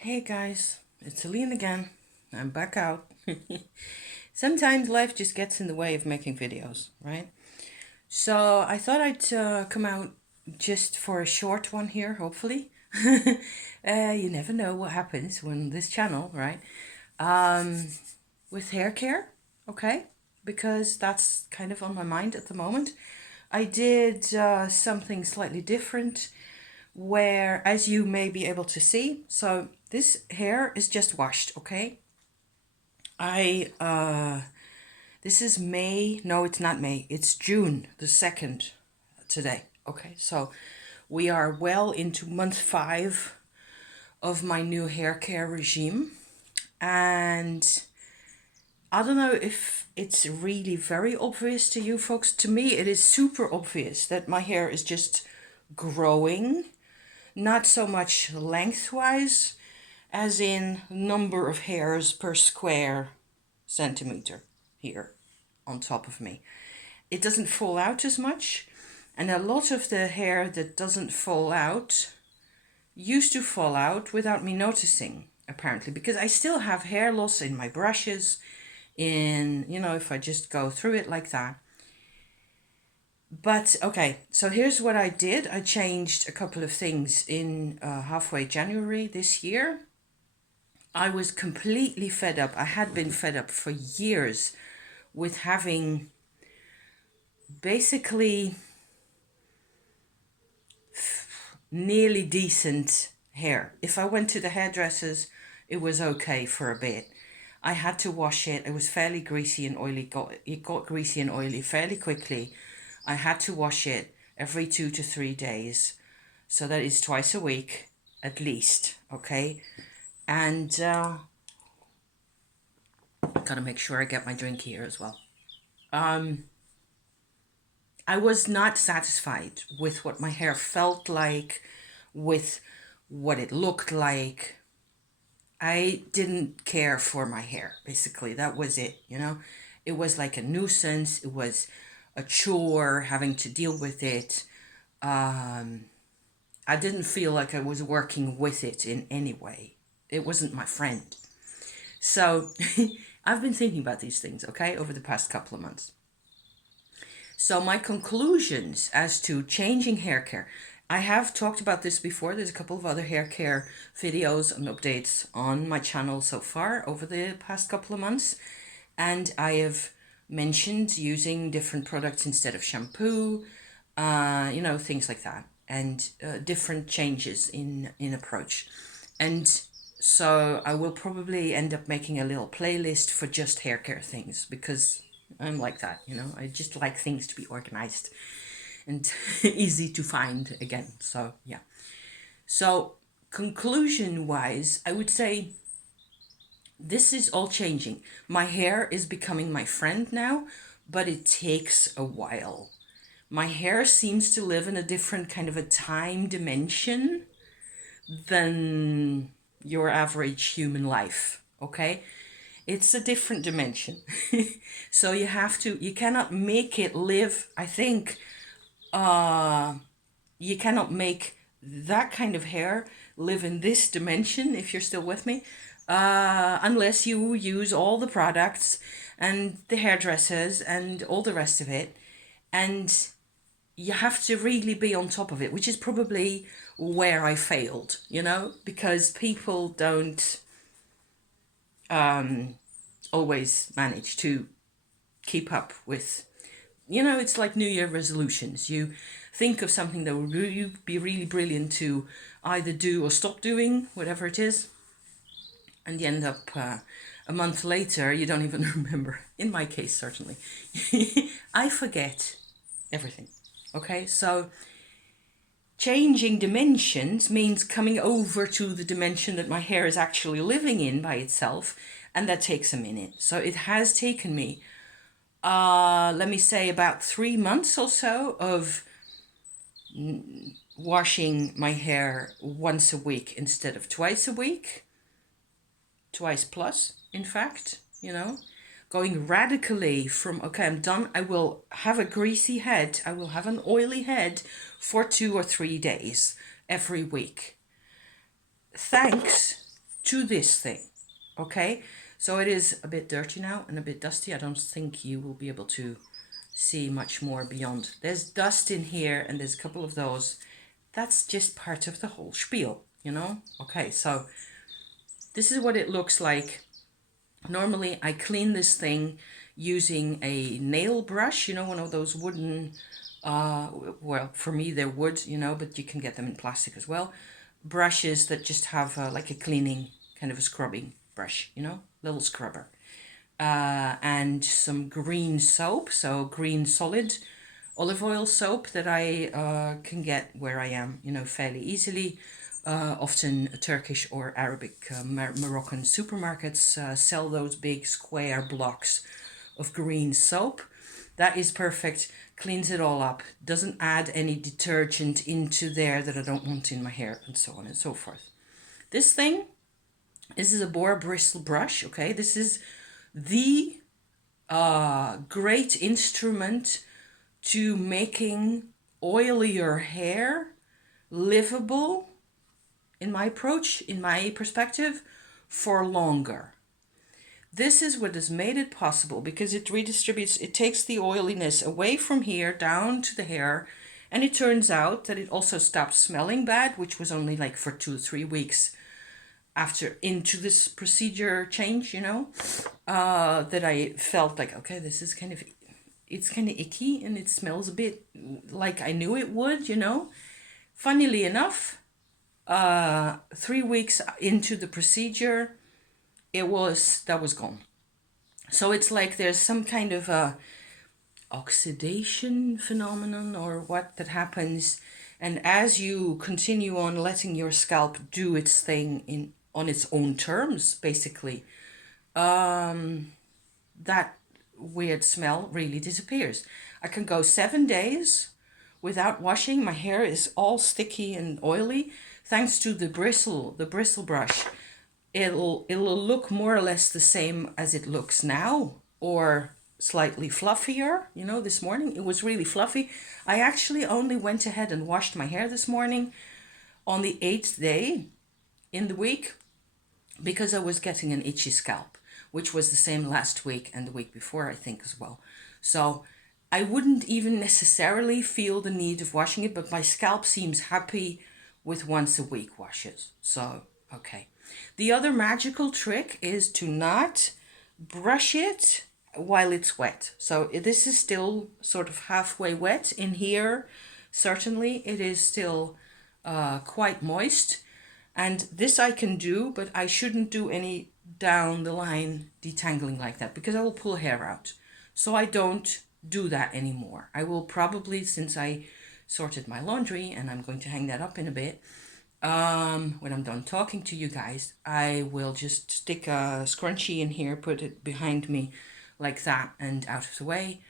Hey guys, it's Aline again. I'm back out. Sometimes life just gets in the way of making videos, right? So I thought I'd come out just for a short one here, hopefully. You never know what happens when this channel, right? Um, with hair care, okay? Because that's kind of on my mind at the moment. I did something slightly different where, as you may be able to see, so this hair is just washed, okay? I this is May. No, it's not May. It's June the 2nd today. Okay, so we are well into month 5 of my new hair care regime. And I don't know if it's really very obvious to you folks. To me, it is super obvious that my hair is just growing, not so much lengthwise as in number of hairs per square centimeter here on top of me. It doesn't fall out as much, and a lot of the hair that doesn't fall out used to fall out without me noticing, apparently, because I still have hair loss in my brushes, if I just go through it like that. But okay, so here's what I did. I changed a couple of things in halfway January this year. I was completely fed up. I had been fed up for years with having basically nearly decent hair. If I went to the hairdressers, it was okay for a bit. I had to wash it. It was fairly greasy and oily. It got greasy and oily fairly quickly. I had to wash it every 2 to 3 days. So that is twice a week at least, okay? And gotta make sure I get my drink here as well. I was not satisfied with what my hair felt like, with what it looked like. I didn't care for my hair, basically. That was it. It was like a nuisance. It was a chore having to deal with it. I didn't feel like I was working with it in any way. It wasn't my friend. So I've been thinking about these things, okay, over the past couple of months. So my conclusions as to changing hair care. I have talked about this before. There's a couple of other hair care videos and updates on my channel so far over the past couple of months. And I have mentioned using different products instead of shampoo, things like that. And different changes in approach. And so I will probably end up making a little playlist for just hair care things because I'm like that. I just like things to be organized and easy to find again. So, yeah. So, conclusion wise, I would say this is all changing. My hair is becoming my friend now, but it takes a while. My hair seems to live in a different kind of a time dimension than your average human life, okay? It's a different dimension. So you cannot make it live, I think, you cannot make that kind of hair live in this dimension, if you're still with me, unless you use all the products and the hairdressers and all the rest of it. And you have to really be on top of it, which is probably where I failed, because people don't always manage to keep up with. It's like New Year resolutions. You think of something that would be really brilliant to either do or stop doing, whatever it is, and you end up a month later, you don't even remember. In my case, certainly. I forget everything. Okay, so changing dimensions means coming over to the dimension that my hair is actually living in by itself, and that takes a minute. So it has taken me, let me say, about 3 months or so of washing my hair once a week instead of twice a week, twice plus, in fact, going radically from, okay, I'm done. I will have a greasy head. I will have an oily head for 2 or 3 days every week. Thanks to this thing. Okay, so it is a bit dirty now and a bit dusty. I don't think you will be able to see much more beyond. There's dust in here and there's a couple of those. That's just part of the whole spiel, you know? Okay, so this is what it looks like. Normally I clean this thing using a nail brush, you know, one of those wooden, well, for me they're wood, you know, but you can get them in plastic as well. Brushes that just have like a cleaning, kind of a scrubbing brush, you know, little scrubber. And some green soap, so green solid olive oil soap that I can get where I am, you know, fairly easily. Often Turkish or Arabic Moroccan supermarkets sell those big square blocks of green soap. That is perfect, cleans it all up, doesn't add any detergent into there that I don't want in my hair, and so on and so forth. This is a boar bristle brush, okay? This is the great instrument to making oilier hair livable, in my approach, in my perspective, for longer. This is what has made it possible because it redistributes, it takes the oiliness away from here down to the hair, and it turns out that it also stops smelling bad, which was only like for 2 or 3 weeks after into this procedure change, you know, that I felt like, okay, this is kind of, it's kind of icky and it smells a bit like I knew it would, you know. Funnily enough, 3 weeks into the procedure, that was gone. So it's like there's some kind of a oxidation phenomenon or what that happens, and as you continue on letting your scalp do its thing on its own terms, basically, that weird smell really disappears. I can go 7 days without washing. My hair is all sticky and oily thanks to the bristle brush. It'll look more or less the same as it looks now, or slightly fluffier. You know, this morning it was really fluffy. I actually only went ahead and washed my hair this morning on the 8th day in the week because I was getting an itchy scalp, which was the same last week and the week before, I think, as well. So I wouldn't even necessarily feel the need of washing it, but my scalp seems happy with once a week washes. So, okay. The other magical trick is to not brush it while it's wet. So this is still sort of halfway wet in here. Certainly it is still quite moist. And this I can do, but I shouldn't do any down the line detangling like that because I will pull hair out. So I don't do that anymore. I will probably, since I sorted my laundry and I'm going to hang that up in a bit, when I'm done talking to you guys, I will just stick a scrunchie in here, put it behind me like that and out of the way,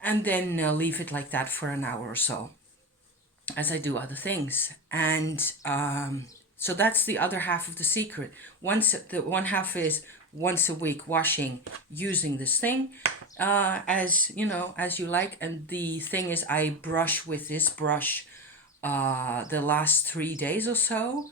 and then leave it like that for an hour or so as I do other things. And so that's the other half of the secret. The one half is once a week washing using this thing, as you know, as you like. And the thing is, I brush with this brush the last 3 days or so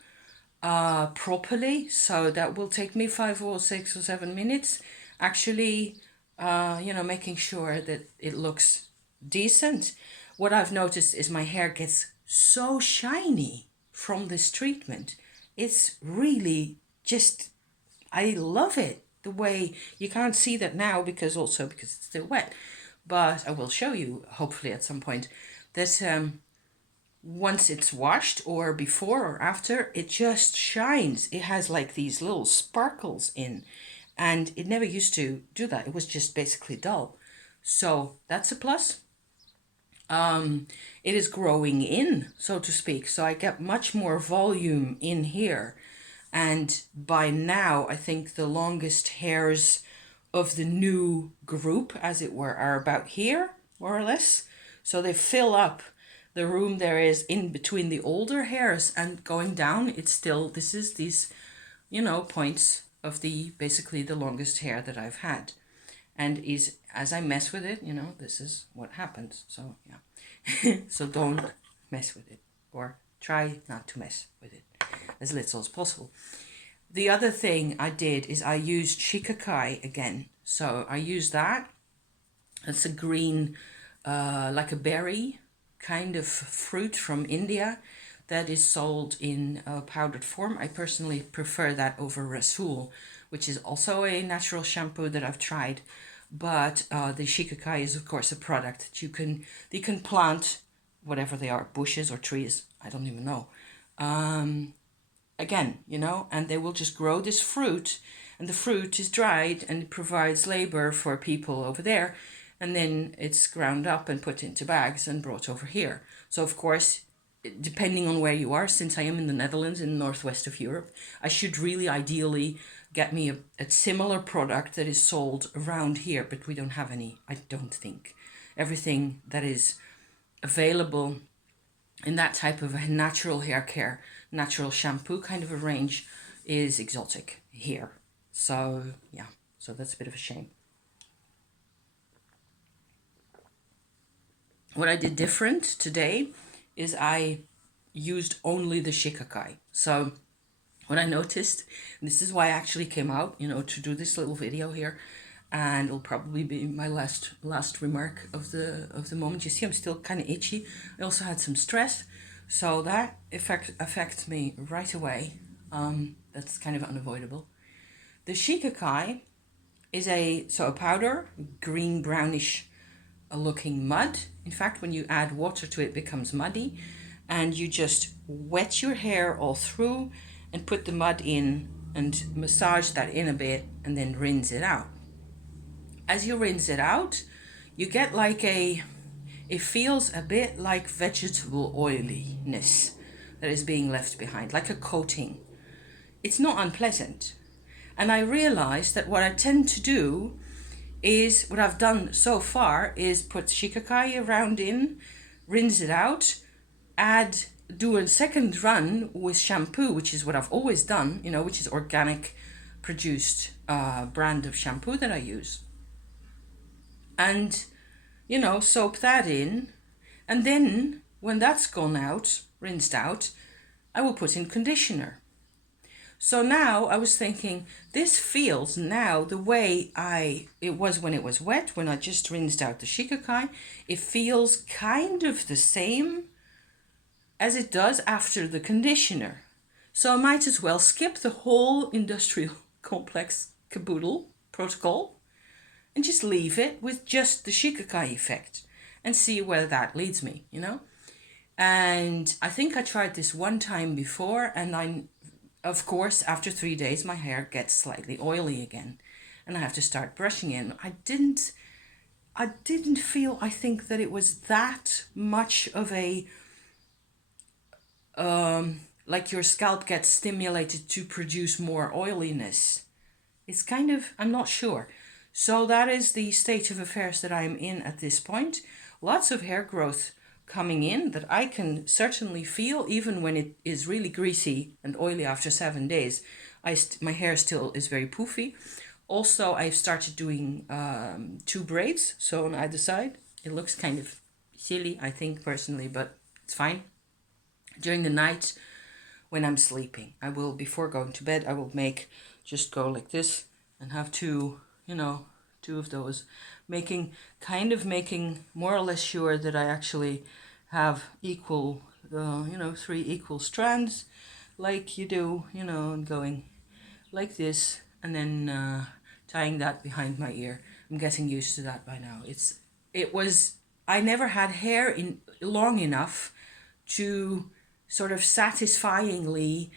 properly. So that will take me 5 or 6 or 7 minutes. Actually, making sure that it looks decent. What I've noticed is my hair gets so shiny from this treatment. It's really just, I love it. The way, you can't see that now because it's still wet. But I will show you, hopefully at some point, that once it's washed or before or after, it just shines. It has like these little sparkles in. And it never used to do that. It was just basically dull. So that's a plus. It is growing in, so to speak. So I get much more volume in here. And by now, I think the longest hairs of the new group, as it were, are about here, more or less. So they fill up the room there is in between the older hairs, and going down, it's still, this is these, points of basically the longest hair that I've had. And as I mess with it, this is what happens. So, yeah. So don't mess with it, or try not to mess with it as little as possible. The other thing I did is I used shikakai again. So I used that. It's a green, like a berry kind of fruit from India that is sold in powdered form. I personally prefer that over Rasool, which is also a natural shampoo that I've tried. But the shikakai is, of course, a product that you can plant, whatever they are, bushes or trees, I don't even know. Again, and they will just grow this fruit, and the fruit is dried and it provides labor for people over there, and then it's ground up and put into bags and brought over here. So of course, depending on where you are, since I am in the Netherlands, in the northwest of Europe, I should really ideally get me a similar product that is sold around here, but we don't have any, I don't think. Everything that is available in that type of a natural hair care, natural shampoo kind of a range is exotic here. So yeah, so that's a bit of a shame. What I did different today is I used only the shikakai. So what I noticed, and this is why I actually came out, to do this little video here, and it'll probably be my last remark of the moment. You see, I'm still kind of itchy. I also had some stress, so that affects me right away. That's kind of unavoidable. The shikakai is a powder, green brownish looking mud. In fact, when you add water to it, it becomes muddy, and you just wet your hair all through and put the mud in and massage that in a bit and then rinse it out. As you rinse it out, you get it feels a bit like vegetable oiliness that is being left behind, like a coating. It's not unpleasant. And I realized that what I tend to do is, what I've done so far is put shikakai around in, rinse it out, do a second run with shampoo, which is what I've always done, which is organic produced brand of shampoo that I use. And, soak that in. And then when that's gone out, rinsed out, I will put in conditioner. So now I was thinking, this feels now the way it was when it was wet, when I just rinsed out the shikakai. It feels kind of the same as it does after the conditioner. So I might as well skip the whole industrial complex caboodle protocol and just leave it with just the shikakai effect and see where that leads me, And I think I tried this one time before, and of course, after 3 days, my hair gets slightly oily again, and I have to start brushing in. I didn't feel, I think, that it was that much of a, like your scalp gets stimulated to produce more oiliness. It's kind of, I'm not sure. So that is the state of affairs that I'm in at this point. Lots of hair growth coming in that I can certainly feel, even when it is really greasy and oily after 7 days. My hair still is very poofy. Also, I've started doing 2 braids, so on either side. It looks kind of silly, I think, personally, but it's fine. During the night, when I'm sleeping, I will, before going to bed, I will just go like this and have 2 of those, making more or less sure that I actually have equal, 3 equal strands, like you do, and going like this, and then tying that behind my ear. I'm getting used to that by now. I never had hair in long enough to sort of satisfyingly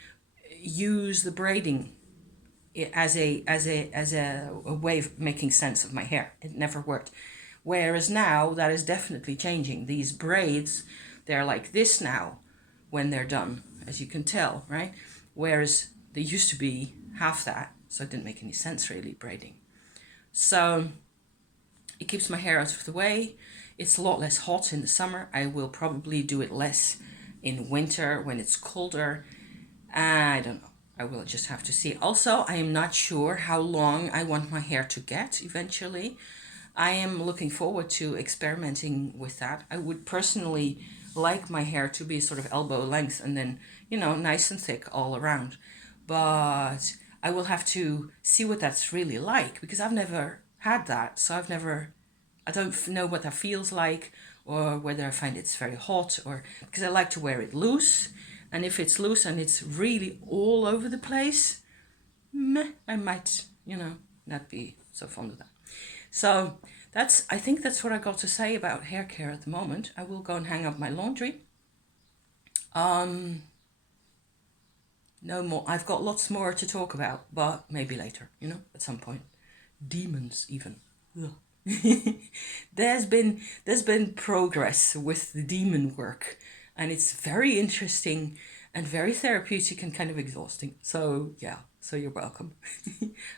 use the braiding as a way of making sense of my hair. It never worked. Whereas now that is definitely changing. These braids, they're like this now when they're done, as you can tell, right? Whereas they used to be half that, so it didn't make any sense really braiding. So it keeps my hair out of the way. It's a lot less hot in the summer. I will probably do it less in winter when it's colder. I don't know. I will just have to see. Also, I am not sure how long I want my hair to get eventually. I am looking forward to experimenting with that. I would personally like my hair to be sort of elbow length and then, nice and thick all around. but I will have to see what that's really like, because I've never had that. So I don't know what that feels like, or whether I find it's very hot, or because I like to wear it loose. And if it's loose and it's really all over the place, meh, I might, not be so fond of that. So I think that's what I got to say about hair care at the moment. I will go and hang up my laundry. No more. I've got lots more to talk about, but maybe later, at some point. Demons, even. Ugh. there's been progress with the demon work, and it's very interesting and very therapeutic and kind of exhausting. So yeah, so you're welcome.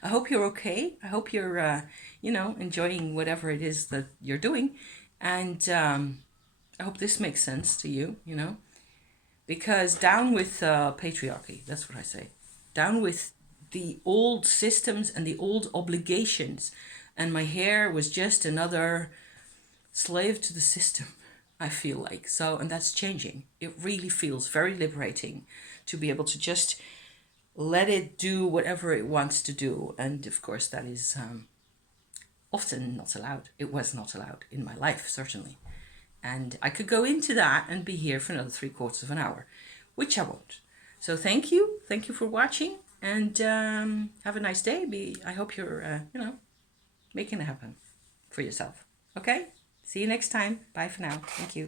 I hope you're okay. I hope you're enjoying whatever it is that you're doing, and I hope this makes sense to you. Because down with patriarchy. That's what I say. Down with the old systems and the old obligations. And my hair was just another slave to the system, I feel like. So, and that's changing. It really feels very liberating to be able to just let it do whatever it wants to do. And of course, that is often not allowed. It was not allowed in my life, certainly. And I could go into that and be here for another 3/4 of an hour, which I won't. So thank you. Thank you for watching, and have a nice day. I hope you're, making it happen for yourself. Okay? See you next time. Bye for now. Thank you.